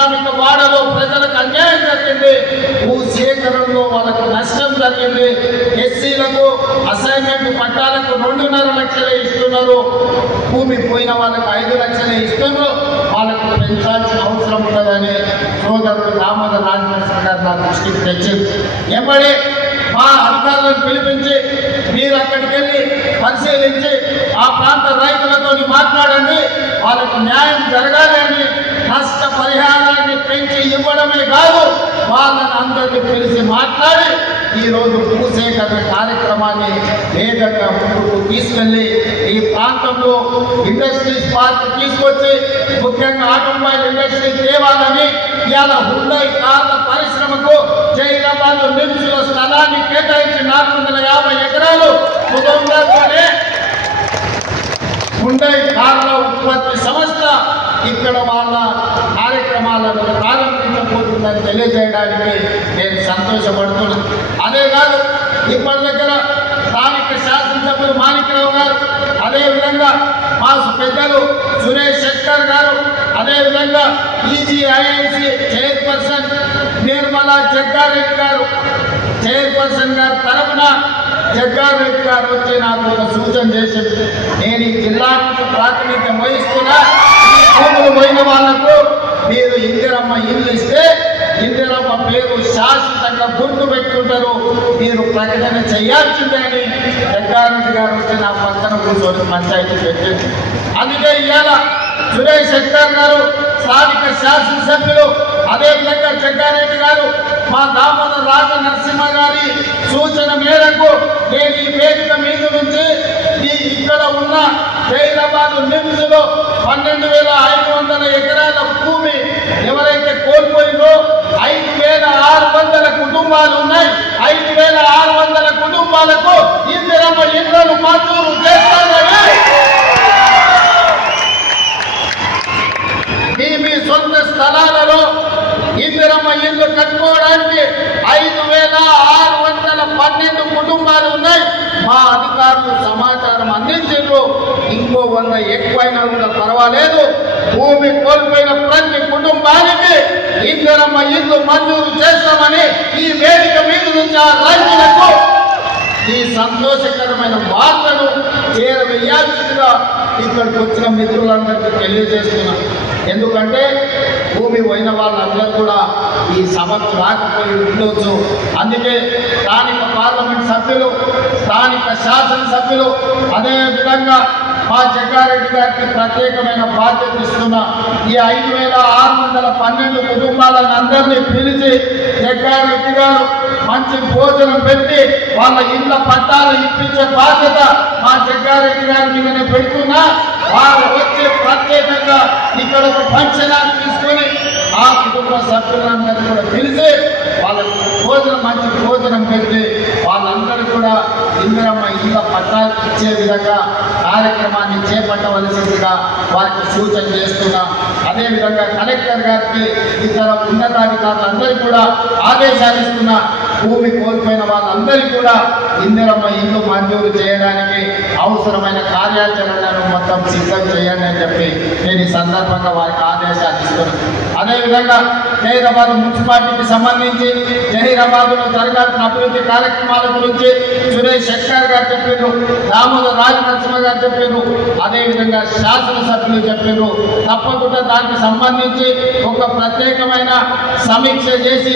పారిశ్రామిక వాడలో ప్రజలకు అన్యాయం జరిగింది, భూ సేకరణలో వాళ్ళకు నష్టం జరిగింది. ఎస్సీలకు అసైన్మెంట్ పట్టాలకు 2.5 లక్షలే ఇస్తున్నారు, భూమి పోయిన వాళ్ళకు 5 లక్షలే ఇస్తున్నారు. వాళ్ళకు పెంచాల్సిన అవసరం ఉంటుందని సోదరుడు దామోదర్ రాజనరసింహ గారు నా దృష్టికి తెచ్చింది. ఎంబడి మా అధికారులను పిలిపించి మీరు అక్కడికి వెళ్ళి పరిశీలించి ఆ ప్రాంత రైతులతో మాట్లాడండి, వాళ్ళకు న్యాయం జరగాలి అని నష్ట పరిహారాన్ని పెంచి ఇవ్వడమే కాదు వాళ్ళని అందరినీ పిలిచి మాట్లాడి ఈరోజు భూసేకరణ కార్యక్రమాన్ని వేగంగా ముందుకు తీసుకెళ్లి ఈ ప్రాంతంలో ఇండస్ట్రీస్ పార్క్ తీసుకొచ్చి ముఖ్యంగా ఆటోమొబైల్ ఇండస్ట్రీ తేవాలని ఇవాళ హుండై కార్ల పరిశ్రమకు జైరాబాద్ నిమ్స్లో స్థలాన్ని కేటాయించి 450 ఎకరాలు సుగంధతోనే హుండై కార్ల ఉత్పత్తి సంస్థ ఇక్కడ వాళ్ళ కార్యక్రమాలను ప్రారంభించబోతుందని తెలియజేయడానికి నేను సంతోషపడుతున్నాను. అదే కాదు ఇప్పటి దగ్గర స్థానిక శాసనసభ్యులు మాణిక్యరావు గారు, అదేవిధంగా మా పెద్దలు సురేష్ శెట్కర్ గారు, అదేవిధంగా ఈజీఐఐసి చైర్పర్సన్ నిర్మలా జగ్గారెడ్డి గారు, చైర్పర్సన్ గారి తరఫున జగ్గారెడ్డి గారు వచ్చి నాకు ఒక సూచన చేసింది. నేను ఈ జిల్లా నుంచి ప్రాతినిధ్యం వహిస్తున్నా, భూములు పోయిన వాళ్లకు మీరు ఇందిరమ్మ ఇల్లు ఇస్తే ఇందిరమ్మ పేరు శాశ్వతంగా గుర్తు పెట్టుకుంటారు, మీరు ప్రకటన చేయాల్సిందే అని జగ్గారెడ్డి గారు వచ్చి నా పక్కన కూర్చొని పంచాయతీ పెట్టింది. అందుకే ఇవాళ సురేష్ శెట్కర్ గారు స్థానిక శాసనసభ్యులు, అదేవిధంగా జగ్గారెడ్డి గారు, మా దామోదర్ రాజనరసింహ గారి సూచన మేరకు నేను ఈ వేదిక మీద నుంచి ఇక్కడ ఉన్న జైరాబాద్ నిమ్స్ లో 12,500 ఎకరాల భూమి ఎవరైతే కోల్పోయిందో 5,600 కుటుంబాలు ఉన్నాయి. 5,600 కుటుంబాలకు ఇందిరమ్మ ఇళ్లను మంజూరు చేస్తానని మీ సొంత స్థలాలలో ఇందిరమ్మ ఇల్లు కట్టుకోవడానికి 5,612 కుటుంబాలు ఉన్నాయి. మా అధికారులు సమాచారం అందించారు. ఇంకో 100 ఎక్కువైనా కూడా పర్వాలేదు, భూమి కోల్పోయిన ప్రతి కుటుంబానికి ఇందిరమ్మ ఇల్లు మంజూరు చేస్తామని ఈ వేదిక మీద నుంచి ఆ రైతులకు ఈ సంతోషకరమైన వార్తను చేరవేయాల్సిందిగా ఇక్కడికి వచ్చిన మిత్రులందరికీ తెలియజేస్తున్నాం. ఎందుకంటే భూమి పోయిన వాళ్ళందరూ కూడా ఈ సభకు రాకపోయి ఉండొచ్చు. అందుకే స్థానిక పార్లమెంట్ సభ్యులు, స్థానిక శాసనసభ్యులు, అదేవిధంగా మా జగ్గారెడ్డి గారికి ప్రత్యేకమైన బాధ్యత ఇస్తున్న ఈ 5,612 కుటుంబాలను అందరినీ పిలిచి జగ్గారెడ్డి గారు మంచి భోజనం పెట్టి వాళ్ళ ఇళ్ల పట్టాలు ఇప్పించే బాధ్యత మా జగ్గారెడ్డి గారి మీదనే పెడుతున్నా. వారు వచ్చి ప్రత్యేకంగా ఇక్కడ ఒక ఫంక్షన్ హాల్ తీసుకొని ఆ కుటుంబ సభ్యులందరూ కూడా పిలిచి వాళ్ళకి మంచి భోజనం పెట్టి వాళ్ళందరూ కూడా ఇందిరమ్మ ఇళ్ల పట్టాలు ఇచ్చే విధంగా కార్యక్రమాన్ని చేపట్టవలసిందిగా వారికి సూచన చేస్తున్నా. అదేవిధంగా కలెక్టర్ గారికి ఇతర ఉన్నతాధికారులందరికీ కూడా ఆదేశాలు ఇస్తున్నా. భూమి కోల్పోయిన వాళ్ళందరికీ కూడా ఇందిరమ్మ ఇల్లు మంజూరు చేయడానికి అవసరమైన కార్యాచరణను మొత్తం సిద్ధం చేయండి అని చెప్పి నేను ఈ సందర్భంగా వారికి ఆదేశాలు ఇస్తున్నాను. అదేవిధంగా జహీరాబాద్ మున్సిపాలిటీకి సంబంధించి జహీరాబాద్లో జరగాల్సిన అభివృద్ధి కార్యక్రమాల గురించి సురేష్ శెట్కర్ గారు చెప్పారు, దామోదర్ రాజనరసింహ గారు చెప్పారు, అదేవిధంగా శాసనసభ్యులు చెప్పారు. తప్పకుండా దానికి సంబంధించి ఒక ప్రత్యేకమైన సమీక్ష చేసి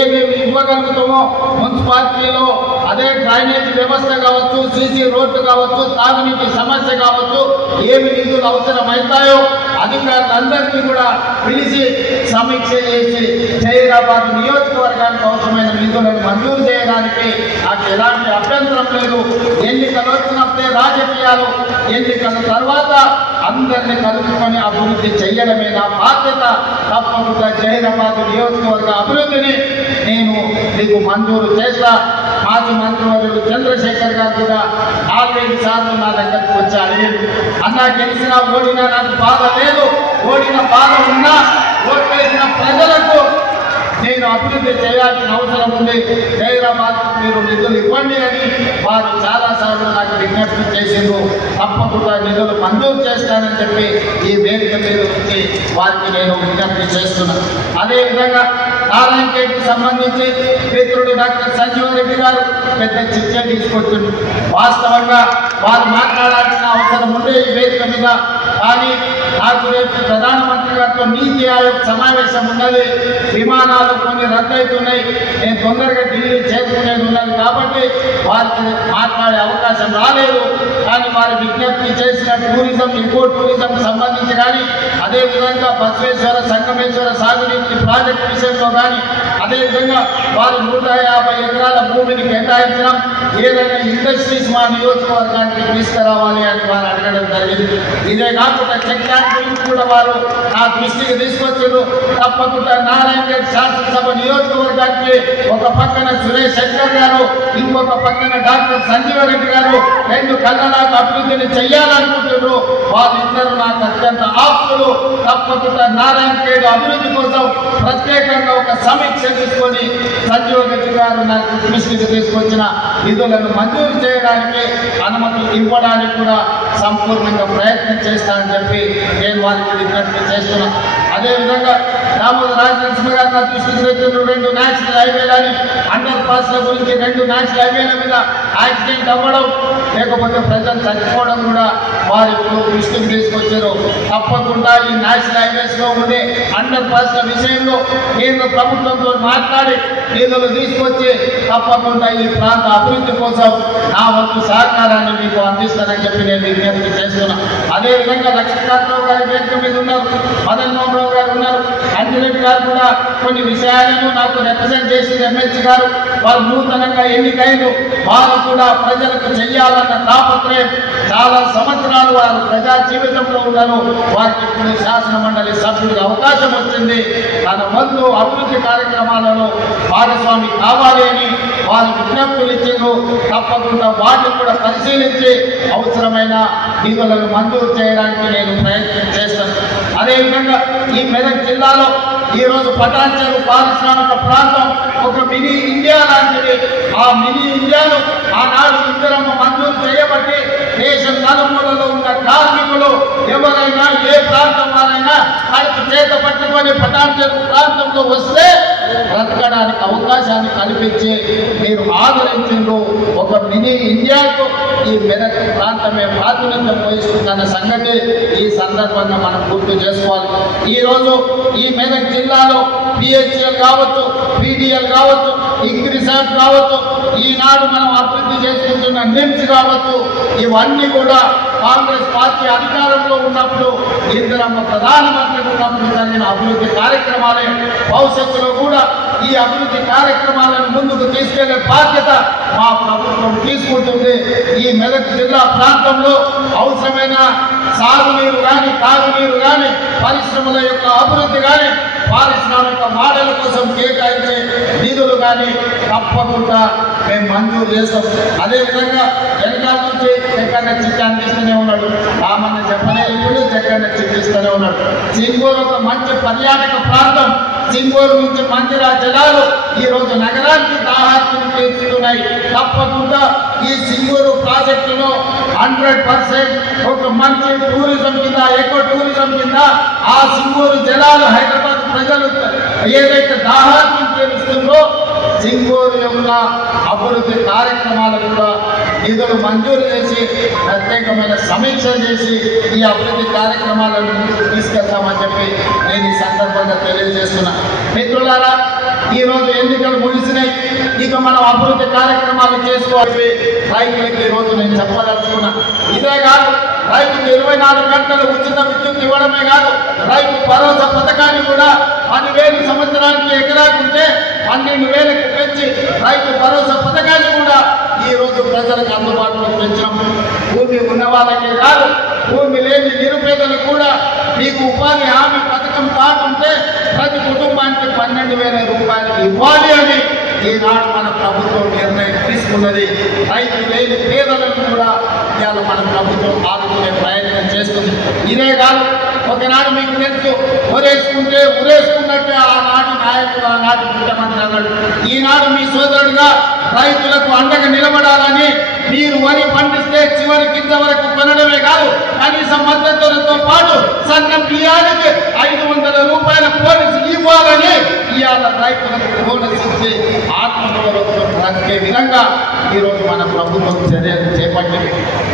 ఏమేమి ఇవ్వగలుగుతామో మున్సిపాలిటీలో, అదే డ్రైనేజ్ వ్యవస్థ కావచ్చు, సీసీ రోడ్డు కావచ్చు, తాగునీటి సమస్య కావచ్చు, ఏమి నిధులు అవసరమవుతాయో అధికారులందరినీ కూడా పిలిచి సమీక్ష చేసి జహీరాబాద్ నియోజకవర్గానికి అవసరమైన నిధులను మంజూరు చేయడానికి నాకు ఎలాంటి అభ్యంతరం లేదు. ఎన్నికలు వచ్చినప్పుడే రాజకీయాలు, ఎన్నికల తర్వాత అందరినీ కలుపుకొని అభివృద్ధి చేయడమే నా బాధ్యత. తప్పకుండా జహీరాబాద్ నియోజకవర్గ అభివృద్ధిని నేను మీకు మంజూరు చేస్తా. మాజీ మంత్రివర్యులు చంద్రశేఖర్ గారు కూడా 4-5 సార్లు నా దగ్గరకు వచ్చి అడిగారు, అన్నా గెలిచినా ఓడినా నాకు బాధ లేదు, ఓడిన బాధ ఉన్నా ఓట్లేసిన ప్రజలకు నేను అభివృద్ధి చేయాల్సిన అవసరం ఉంది, హైదరాబాద్ మీరు నిధులు ఇవ్వండి అని వారు చాలాసార్లు నాకు విజ్ఞప్తి చేసిండ్రు. తప్పకుండా నిధులు మంజూరు చేస్తానని చెప్పి ఈ వేదిక మీద వచ్చి వారికి నేను విజ్ఞప్తి చేస్తున్నాను. అదేవిధంగా నారాయణఖేడ్కి సంబంధించి మిత్రుడు డాక్టర్ సంజీవ్ రెడ్డి గారు పెద్ద చర్చ తీసుకొచ్చింది. వాస్తవంగా వారు మాట్లాడాల్సిన అవసరం ఉండే ఈ వేదిక మీద, కానీ నాకు రేపు ప్రధానమంత్రి గారితో నీతి ఆయోగ్ సమావేశం ఉన్నది, విమానాలు కొన్ని రద్దవుతున్నాయి, నేను తొందరగా ఢిల్లీ చేరుకునేది ఉన్నది కాబట్టి వారికి మాట్లాడే అవకాశం రాలేదు. కానీ వారి విజ్ఞప్తి చేసిన టూరిజం, ఎకో టూరిజం సంబంధించి కానీ, అదేవిధంగా బసవేశ్వర సంగమేశ్వర సాగునీటి ప్రాజెక్టు విషయంలో కానీ, అదేవిధంగా వారు 150 ఎకరాల భూమిని కేటాయించడం, ఏదైనా ఇండస్ట్రీస్ మా నియోజకవర్గానికి తీసుకురావాలి అని వారు అడగడం జరిగింది. ఇదే కాకుండా చెక్ డ్యామ్ గురించి కూడా వారు నా దృష్టికి తీసుకొచ్చారు. తప్పకుండా నారాయణఖేడ్ శాసనసభ నియోజకవర్గానికి ఒక పక్కన సురేష్ శంకర్ గారు, ఇంకొక పక్కన డాక్టర్ సంజీవ రెడ్డి గారు రెండు కళ్ళలాగా అభివృద్ధిని చెయ్యాలనుకుంటున్నారు. వాళ్ళిద్దరూ నాకు అత్యంత ఆప్తులు. తప్పకుండా నారాయణఖేడ్ అభివృద్ధి కోసం ప్రత్యేకంగా ఒక సమీక్ష తీసుకొని సంజీవ రెడ్డి గారు నాకు దృష్టికి తీసుకొచ్చిన నిధులను మంజూరు చేయడానికి, అనుమతులు ఇవ్వడానికి కూడా సంపూర్ణంగా ప్రయత్నం చేస్తానని చెప్పి నేను వారికి విజ్ఞప్తి చేస్తున్నాను. అదేవిధంగా దామోదర రాజనరసింహ గారు నా దృష్టికి తెచ్చిన 2 నేషనల్ హైవేలని, అండర్ పాస్ల గురించి 2 నేషనల్ హైవేల మీద యాక్సిడెంట్ అవ్వడం, లేకపోతే ప్రజలు చచ్చిపోవడం కూడా వారి దృష్టికి తీసుకొచ్చారు. తప్పకుండా ఈ నేషనల్ హైవేస్లో ఉండే అండర్ పాస్ల విషయంలో కేంద్ర ప్రభుత్వంతో మాట్లాడి నిధులు తీసుకొచ్చి తప్పకుండా ఈ ప్రాంత అభివృద్ధి కోసం నా వంతు సహకారాన్ని మీకు అందిస్తానని చెప్పి నేను విజ్ఞప్తి చేస్తున్నాను. అదేవిధంగా లక్ష్మీకాంతరావు గారి వేదిక మీద ఉన్నారు, మదన్ మోహన్ రావు గారు ఉన్నారు, అంజిరెడ్డి గారు కూడా కొన్ని విషయాలను నాకు రిప్రజెంట్ చేసి ఎమ్మెల్సీ గారు వారు నూతనంగా ఎన్నికైన వారు కూడా ప్రజలకు చెయ్యాలన్న తాపత్రయం, చాలా సంవత్సరాలు వారు ప్రజా జీవితంలో ఉన్నారు. వారికి ఇప్పుడు శాసన మండలి సభ్యుడికి అవకాశం వచ్చింది. తన వంతు అభివృద్ధి కార్యక్రమాలలో భాగస్వామి కావాలి అని వారు విజ్ఞప్తులు ఇచ్చారు. తప్పకుండా వాటిని కూడా పరిశీలించి అవసరమైన నిధులను మంజూరు చేయడానికి నేను ప్రయత్నం చేస్తాను. అదేవిధంగా ఈ మెదక్ జిల్లాలో ఈరోజు పటాన్చెరు పారిశ్రామిక ప్రాంతం ఒక మినీ ఇండియా లాంటిది. ఆ మినీ ఇండియాను ఆనాడు ఇందిరమ్మ మంజూరు చేయబట్టి దేశం నలుమూలలో ఉన్న కార్మికులు ఎవరైనా ఏ ప్రాంతం వారైనా కడుపు చేత పట్టుకొని పటాన్చెరు ప్రాంతంలో వస్తే బ్రతకడానికి అవకాశాన్ని కల్పించి మీరు ఆదరించిండ్రు. ఒక మినీ ఇండియాకు ఈ మెదక్ ప్రాంతమే ప్రాతినిధ్యం వహిస్తుందన్న సంగతి ఈ సందర్భంగా మనం గుర్తు చేసుకోవాలి. ఈరోజు ఈ మెదక్ జిల్లాలో పిహెచ్ఎల్ కావచ్చు, పీడిఎల్ కావచ్చు, ఇంగ్రిసాట్ కావచ్చు, ఈనాడు మనం అభివృద్ధి చేసుకుంటున్న నిమ్స్ కావచ్చు, ఇవన్నీ కూడా కాంగ్రెస్ పార్టీ అధికారంలో ఉన్నప్పుడు, ఇందిరమ్మ ప్రధానమంత్రి ఉన్నప్పుడు జరిగిన అభివృద్ధి కార్యక్రమాలే. భవిష్యత్తులో కూడా ఈ అభివృద్ధి కార్యక్రమాలను ముందుకు తీసుకెళ్లే బాధ్యత మా ప్రభుత్వం తీసుకుంటుంది. ఈ మెదక్ జిల్లా ప్రాంతంలో అవసరమైన సాగునీరు కానీ, తాగునీరు కానీ, పరిశ్రమల యొక్క అభివృద్ధి కానీ, పారిశ్రామిక మోడల్ కోసం కేటాయించే నిధులు కానీ తప్పకుండా మేము మంజూరు చేస్తాం. అదేవిధంగా వెనకాల నుంచి జగన్న చిట్టి అందిస్తూనే ఉన్నాడు. రామన్న చెప్పనే ఇప్పుడు జగన్న చిట్టి ఇస్తూనే ఉన్నాడు. సింగూరు ఒక మంచి పర్యాటక ప్రాంతం. సింగూరు నుంచి మందిర జలాలు ఈరోజు నగరానికి దాహార్తిని తీర్చుతున్నాయి. తప్పకుండా ఈ సింగూరు ప్రాజెక్టులో 100% ఒక మంచి టూరిజం కింద, ఎకో టూరిజం కింద ఆ సింగూరు జలాలు హైదరాబాద్ ప్రజలు ఏదైతే దాహార్తిని తీరుస్తుందో సింగూరు యొక్క అభివృద్ధి కార్యక్రమాలకు కూడా నిధులు మంజూరు చేసి ప్రత్యేకమైన సమీక్ష చేసి ఈ అభివృద్ధి కార్యక్రమాలను ముందుకు తీసుకెళ్తామని చెప్పి నేను ఈ సందర్భంగా తెలియజేస్తున్నా. మిత్రులారా, ఈరోజు ఎన్నికలు ముగిసినాయి. ఇక మనం అభివృద్ధి కార్యక్రమాలు చేసుకోవాలి. రైతులకు ఈరోజు నేను చెప్పదలుచుకున్నా. ఇదే కాదు, రైతుకు 24 గంటలు ఉచిత విద్యుత్ ఇవ్వడమే కాదు, రైతు భరోసా పథకాన్ని కూడా 10,000 సంవత్సరానికి ఎకరాకుంటే 12,000కు పెంచి రైతు భరోసా పథకాన్ని కూడా ఈ రోజు ప్రజలకు అందుబాటులోకి పెంచాం. భూమి ఉన్న వాళ్ళకే కాదు, భూమి లేని నిరుపేదలకు కూడా మీకు ఉపాధి హామీ పథకం కాకుంటే ప్రతి కుటుంబానికి 12,000 రూపాయలు ఇవ్వాలి అని ఈనాడు మన ప్రభుత్వం నిర్ణయం తీసుకున్నది. రైతు లేని పేదలను కూడా ఇవాళ మన ప్రభుత్వం ఆదుకునే ప్రయత్నం చేస్తుంది. ఇదే కాదు, ఒకనాడు మీకు తెలుసు, ఊరేసుకుంటే ఊరేసుకున్నట్టే ఆనాటి నాయకులు నాయకుడు ఆనాటి ముఖ్యమంత్రి అన్నాడు. ఈనాడు మీ సోదరుడుగా రైతులకు అండగా నిలబడాలని మీరు వరి పండిస్తే చివరి కింద వరకు కొనడమే కాదు, కనీస మద్దతు ధరతో పాటు సన్న బియ్యానికి 500 రూపాయల బోనస్ ఇవ్వాలని ఇవాళ రైతులకు బోనస్ ఇచ్చి ఆత్మగౌరవంతో బ్రతికే విధంగా ఈరోజు మన ప్రభుత్వం చర్యలు చేపట్టింది.